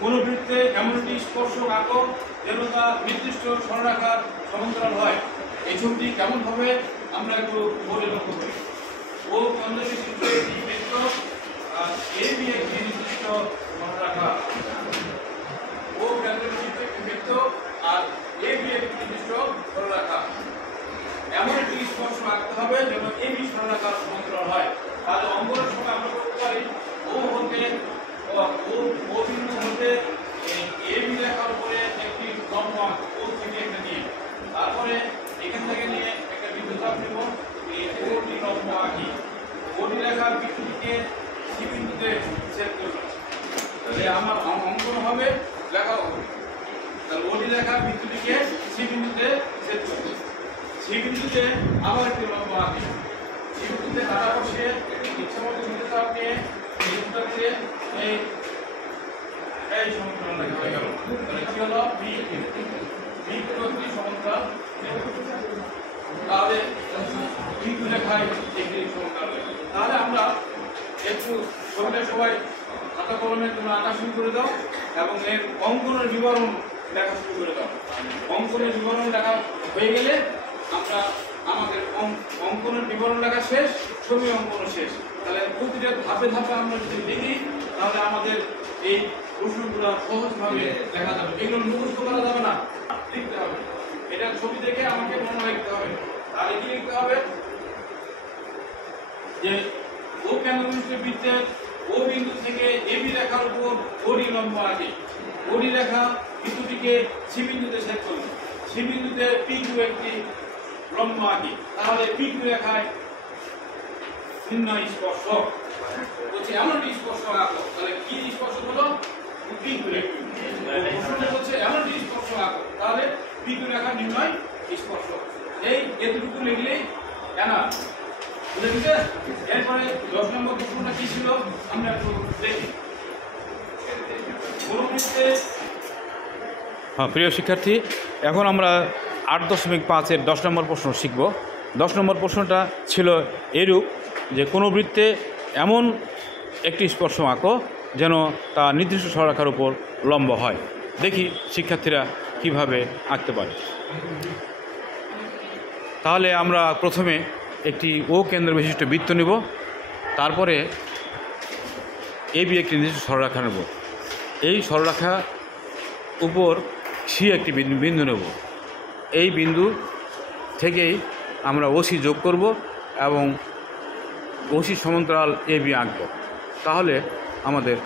কোন বৃত্তে এমন একটি স্পর্শক আঁকো যেন তা নির্দিষ্ট সরলরেখার সমান্তরাল হয়। এই ছবিটি কেমন হবে আমরা একটু বলে লক্ষ্য করি। ও কেন্দ্রবিশিষ্ট একটি বৃত্ত, এ বি একটি নির্দিষ্ট সরলরেখা। ও কেন্দ্রবিশিষ্ট একটি বৃত্ত আর এ বি একটি নির্দিষ্ট সরলরেখা। এমন একটি স্পর্শক আঁকতে হবে যেন এ বি সরলরেখার সমান্তরাল হয়। তাহলে অঙ্কনের সময় আমরা করতে পারি ও হতে ও বিন্দু হতে এ বি রেখার উপরে একটি লম্ব ও থেকে একটা নিয়ে, তারপরে এখান থেকে নিয়ে একটা বিন্দু চাপ নেব, এই ওডি লম্ব আঁকি। ওডি রেখার বিন্দুটিকে সি বিন্দুতে ছেদ করব। তাহলে আমার অঙ্কন হবে, লেখা হবে। তাহলে ওডি রেখার বিন্দুটিকে সি বিন্দুতে ছেদ করব। সি বিন্দুতে আবার একটি লম্ব আঁকি। সি বিন্দুতে দাঁড়া বসিয়ে ইচ্ছা মতো বিন্দু চাপ নিয়ে বিন্দুটাকে এই সমান্তরাল রেখা হয়ে গেল। তাহলে কি হলো? বি বি সমান্তরাল। তাহলে বি রেখায় একটি সমান্তরাল রেখা। তাহলে আমরা একটু ছবিটা সবাই খাতা কলমে তোমরা আঁকা শুরু করে দাও এবং এর অঙ্কনের বিবরণ লেখা শুরু করে দাও। অঙ্কনের বিবরণ লেখা হয়ে গেলে আমরা আমাদের অঙ্কনের বিবরণ লেখা শেষ, ছবি অঙ্কন শেষ। তাহলে প্রতিটা ধাপে ধাপে আমরা যদি দেখি তাহলে আমাদের এই প্রশ্নগুলো সহজভাবে লেখা যাবে। এগুলো মুখস্থ করা যাবে না, লিখতে হবে। এটা ছবি দেখে আমাকে মনে রাখতে হবে। তাহলে কি লিখতে হবে? যে ও কেন্দ্রবিশিষ্ট বৃত্তের ও বিন্দু থেকে এ বি রেখার উপর ওডি লম্ব আঁকি। ওডি রেখা বিন্দুটিকে সি বিন্দুতে ছেদ করবে। সি বিন্দুতে পি কিউ একটি লম্ব আঁকি। তাহলে পি কিউ রেখায় নির্ণয় স্পর্শক বলছে এমন একটি স্পর্শক আঁকো। তাহলে কি স্পর্শক হলো? পি কিউ রেখা। প্রশ্নটা হচ্ছে এমন একটি স্পর্শক আঁকো, তাহলে পি কিউ রেখা নির্ণয় স্পর্শক। এই এতটুকু লিখলেই কেনা বুঝে গেছে। এরপরে 10 নম্বর প্রশ্নটা কি ছিল আমরা একটু দেখি। প্রিয় শিক্ষার্থী, এখন আমরা 8.5-এর 10 নম্বর প্রশ্ন শিখব। 10 নম্বর প্রশ্নটা ছিল এরূপ যে কোনো বৃত্তে এমন একটি স্পর্শ আঁকো যেন তা নির্দিষ্ট সরলরেখার উপর লম্ব হয়। দেখি শিক্ষার্থীরা কিভাবে আঁকতে পারে। তাহলে আমরা প্রথমে একটি ও কেন্দ্র বিশিষ্ট বৃত্ত নেব, তারপরে এ বি একটি নির্দিষ্ট সরলরেখা নেব। এই সরলরেখা উপর সি একটি বিন্দু নেব। এই বিন্দু থেকেই আমরা ওসি যোগ করব এবং ওসি সমান্তরাল এ বি আঁকব। তাহলে আমাদের